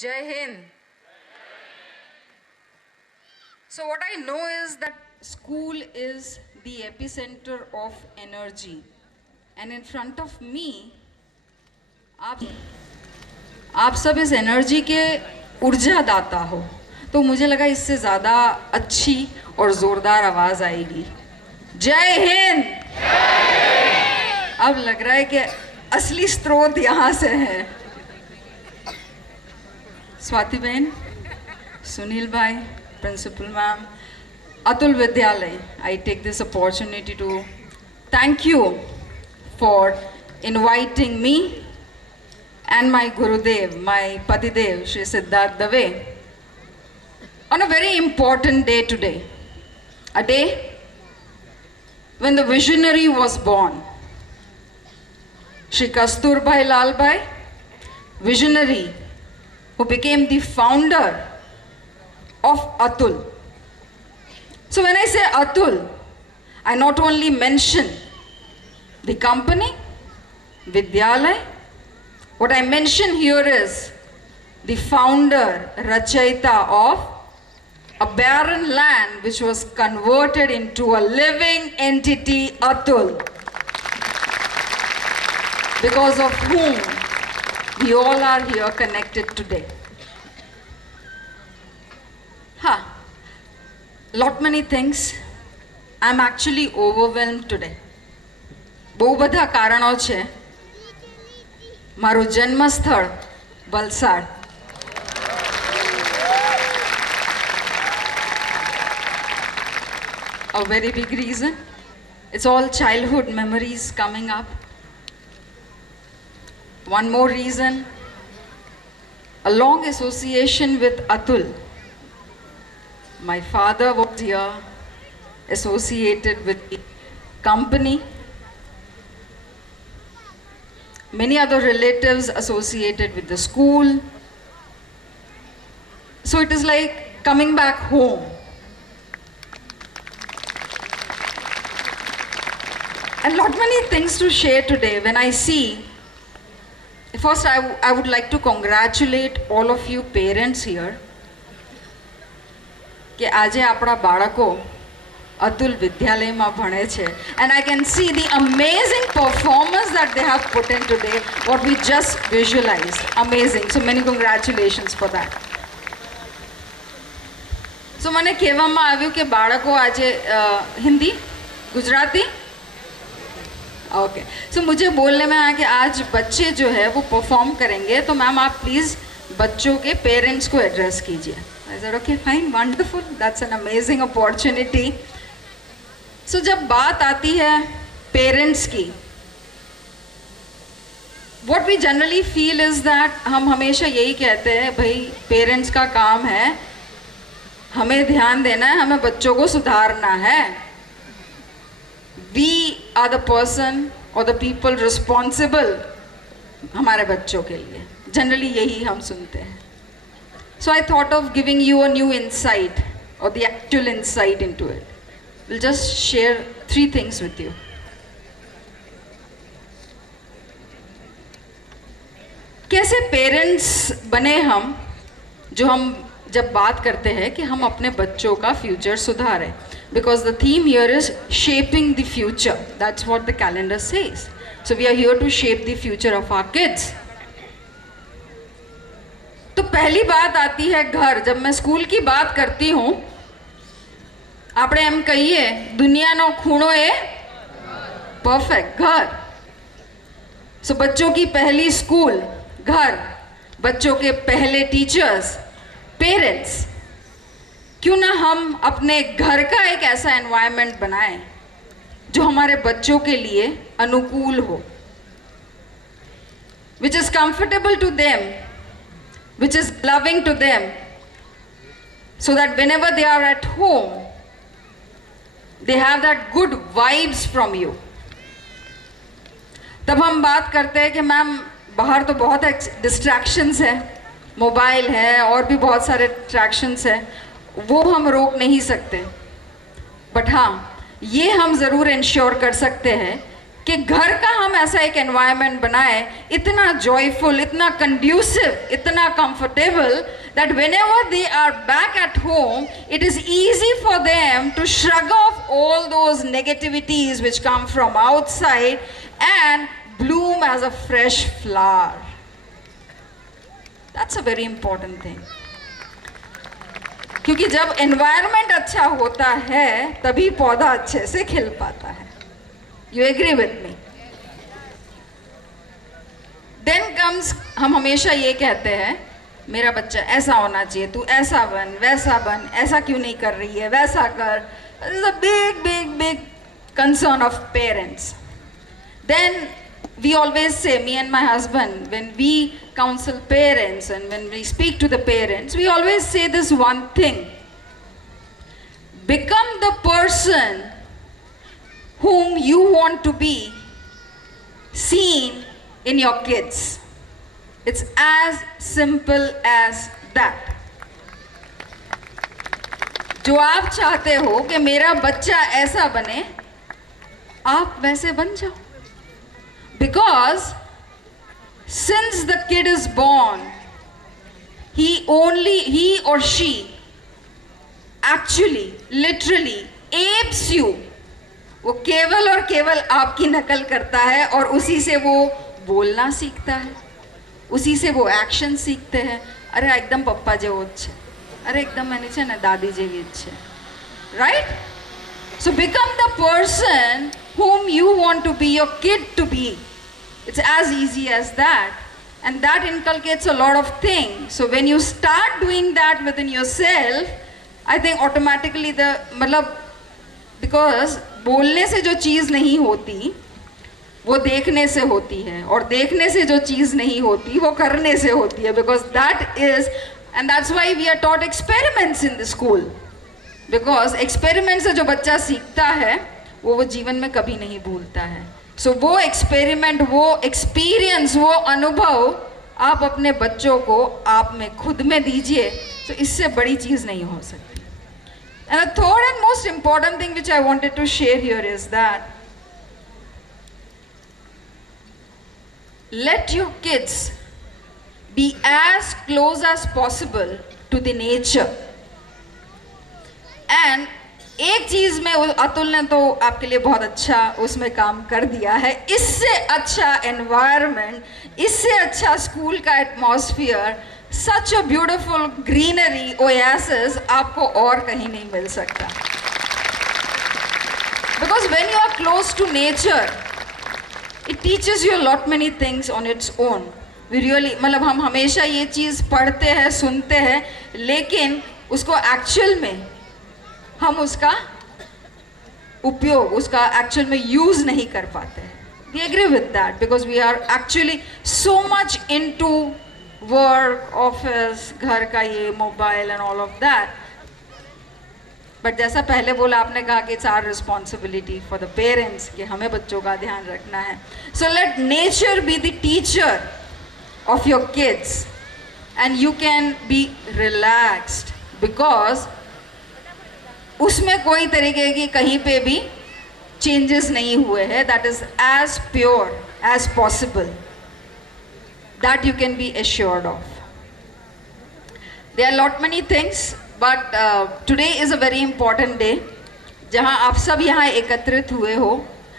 Jai Hind. So what I know is that school is the epicenter of energy, and in front of me आप सब इस energy के ऊर्जा दाता हो, तो मुझे लगा इससे ज़्यादा अच्छी और ज़ोरदार आवाज़ आएगी। जय हिंद। अब लग रहा है कि असली स्रोत यहाँ से है। स्वाति बहन, सुनील भाई, प्रिंसिपल मैम, अतुल विद्यालय, I take this opportunity to thank you for inviting me and my Gurudev, my Patidev, Shri Siddharth Dave, on a very important day today. A day when the visionary was born. Shri Kasturbai Lalbhai, visionary, who became the founder of Atul. So when I say Atul, I not only mention the company, Vidyalaya, what I mention here is the founder, Rachayita of a barren land which was converted into a living entity, Atul, because of whom we all are here connected today. Lot many things. I'm actually overwhelmed today. બહુ બધા કારણો છે. મારું જન્મસ્થળ Valsad. A very big reason. It's all childhood memories coming up. One more reason. A long association with Atul. My father was here, associated with the company. Many other relatives associated with the school. So it is like coming back home. And lot many things to share today. When I see, first I would like to congratulate all of you parents here. કે આજે આપણા બાળકો અતુલ વિદ્યાલયમાં ભણે છે, and I can see the amazing performance that they have put in today, what we just visualized. Amazing. So many congratulations for that. So મને કહેવામાં આવ્યું કે બાળકો આજે हिंदी गुजराती ओके सो मुझे बोलने में आया कि आज बच्चे जो है वो परफॉर्म करेंगे, तो मैम आप प्लीज़ बच्चों के पेरेंट्स को एड्रेस कीजिए. I said, okay, fine, wonderful. That's an amazing opportunity. So जब बात आती है पेरेंट्स की, what we generally feel is that हम हमेशा यही कहते हैं, भाई पेरेंट्स का काम है, हमें ध्यान देना है, हमें बच्चों को सुधारना है. We are the person or the people responsible हमारे बच्चों के लिए. Generally यही हम सुनते हैं. So I thought of giving you a new insight, or the actual insight into it. We'll just share 3 things with you. कैसे पेरेंट्स बने हम, जो हम जब बात करते हैं कि हम अपने बच्चों का फ्यूचर सुधारें. Because the theme here is shaping the future. That's what the calendar says. So we are here to shape the future of our kids. तो पहली बात आती है घर. जब मैं स्कूल की बात करती हूँ, આપણે એમ કહીએ દુનિયાનો ખૂણો એ પરફેક્ટ घर. सो बच्चों की पहली स्कूल घर, बच्चों के पहले टीचर्स पेरेंट्स. क्यों ना हम अपने घर का एक ऐसा एनवायरनमेंट बनाएं जो हमारे बच्चों के लिए अनुकूल हो, which is comfortable to them, which is loving to them, so that whenever they are at home, they have that good vibes from you. तब हम बात करते हैं कि मैम बाहर तो बहुत डिस्ट्रैक्शंस है, मोबाइल है और भी बहुत सारे डिस्ट्रैक्शंस है, वो हम रोक नहीं सकते. बट हाँ, ये हम ज़रूर इंश्योर कर सकते हैं कि घर का हम ऐसा एक एनवायरनमेंट बनाए, इतना जॉयफुल, इतना कंड्यूसिव, इतना comfortable, that whenever they are back at home, it is easy for them to shrug off all those negativities which come from outside and bloom as a fresh flower. That's a very important thing. क्योंकि जब environment अच्छा होता है तभी पौधा अच्छे से खिल पाता है. You agree with me? Then comes, हम हमेशा ये कहते हैं मेरा बच्चा ऐसा होना चाहिए, तू ऐसा बन, वैसा बन, ऐसा क्यों नहीं कर रही है, वैसा कर. This is a big, big, big concern of parents. Then we always say, me and my husband, when we counsel parents and when we speak to the parents, we always say this one thing: become the person whom you want to be seen in your kids. It's as simple as that. जो आप चाहते हो कि मेरा बच्चा ऐसा बने, आप वैसे बन जाओ. Because since the kid is born, he or she actually, literally apes you. वो केवल और केवल आपकी नकल करता है और उसी से वो बोलना सीखता है, उसी से वो एक्शन सीखते हैं. अरे एकदम पप्पा जेवो छे, अरे एकदम मैंने छे ने दादी जेवी छे, right? So become the person whom you want to be your kid to be. It's as easy as that, and that inculcates a lot of things. So when you start doing that within yourself, I think automatically मतलब because बोलने से जो चीज़ नहीं होती वो देखने से होती है, और देखने से जो चीज़ नहीं होती वो करने से होती है. Because that is, and that's why we are taught experiments in the school. Because experiments से जो बच्चा सीखता है वो जीवन में कभी नहीं भूलता है. So वो experiment, वो experience, वो अनुभव आप अपने बच्चों को आप में खुद में दीजिए, तो इससे बड़ी चीज़ नहीं हो सकती. And the third and most important thing which I wanted to share here is that let your kids be as close as possible to the nature. And एक चीज़ में अतुल ने तो आपके लिए बहुत अच्छा उसमें काम कर दिया है. इससे अच्छा एनवायरनमेंट, इससे अच्छा स्कूल का atmosphere, such a beautiful greenery oasis आपको और कहीं नहीं मिल सकता. Because when you are close to nature, it teaches you a lot many things on its own. We really, मतलब हम हमेशा ये चीज़ पढ़ते हैं, सुनते हैं, लेकिन उसको एक्चुअल में हम उसका उपयोग, उसका एक्चुअल में यूज़ नहीं कर पाते हैं. We agree with that because we are actually so much into work, office, घर का ये mobile and all of that. But जैसा पहले बोला आपने कहा कि it's our responsibility for the parents कि हमें बच्चों का ध्यान रखना है. So let nature be the teacher of your kids and you can be relaxed because उसमें कोई तरीके की कहीं पे भी changes नहीं हुए हैं. That is as pure as possible. That you can be assured of. There are lot many things, but today is a very important day जहाँ आप सब यहाँ एकत्रित हुए हो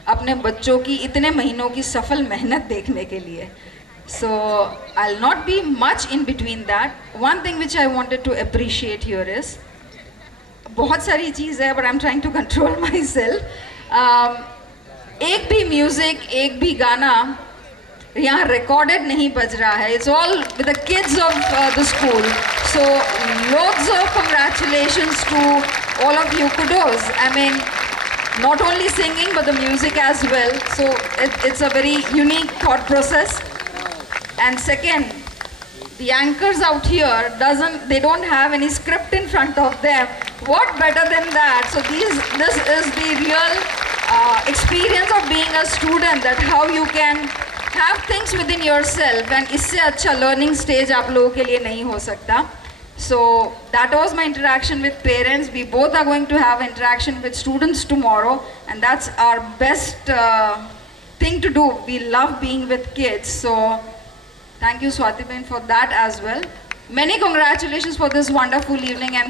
अपने बच्चों की इतने महीनों की सफल मेहनत देखने के लिए. So I'll not be much in between that. One thing which I wanted to appreciate here is बहुत सारी चीज़ है, but I'm trying to control myself. एक भी म्यूज़िक, एक भी गाना यहाँ recorded नहीं बज रहा है. It's all with the kids of the school. So loads of congratulations to all of you. Kudos. I mean, not only singing but the music as well. So it's a very unique thought process. And second, the anchors out here they don't have any script in front of them. What better than that? So this is the real experience of being a student, that how you can have things within yourself, and इससे अच्छा learning stage आप लोगों के लिए नहीं हो सकता. So that was my interaction with parents. We both are going to have interaction with students tomorrow, and that's our best thing to do. We love being with kids. So thank you, Swati Ben, for that as well. Many congratulations for this wonderful evening, and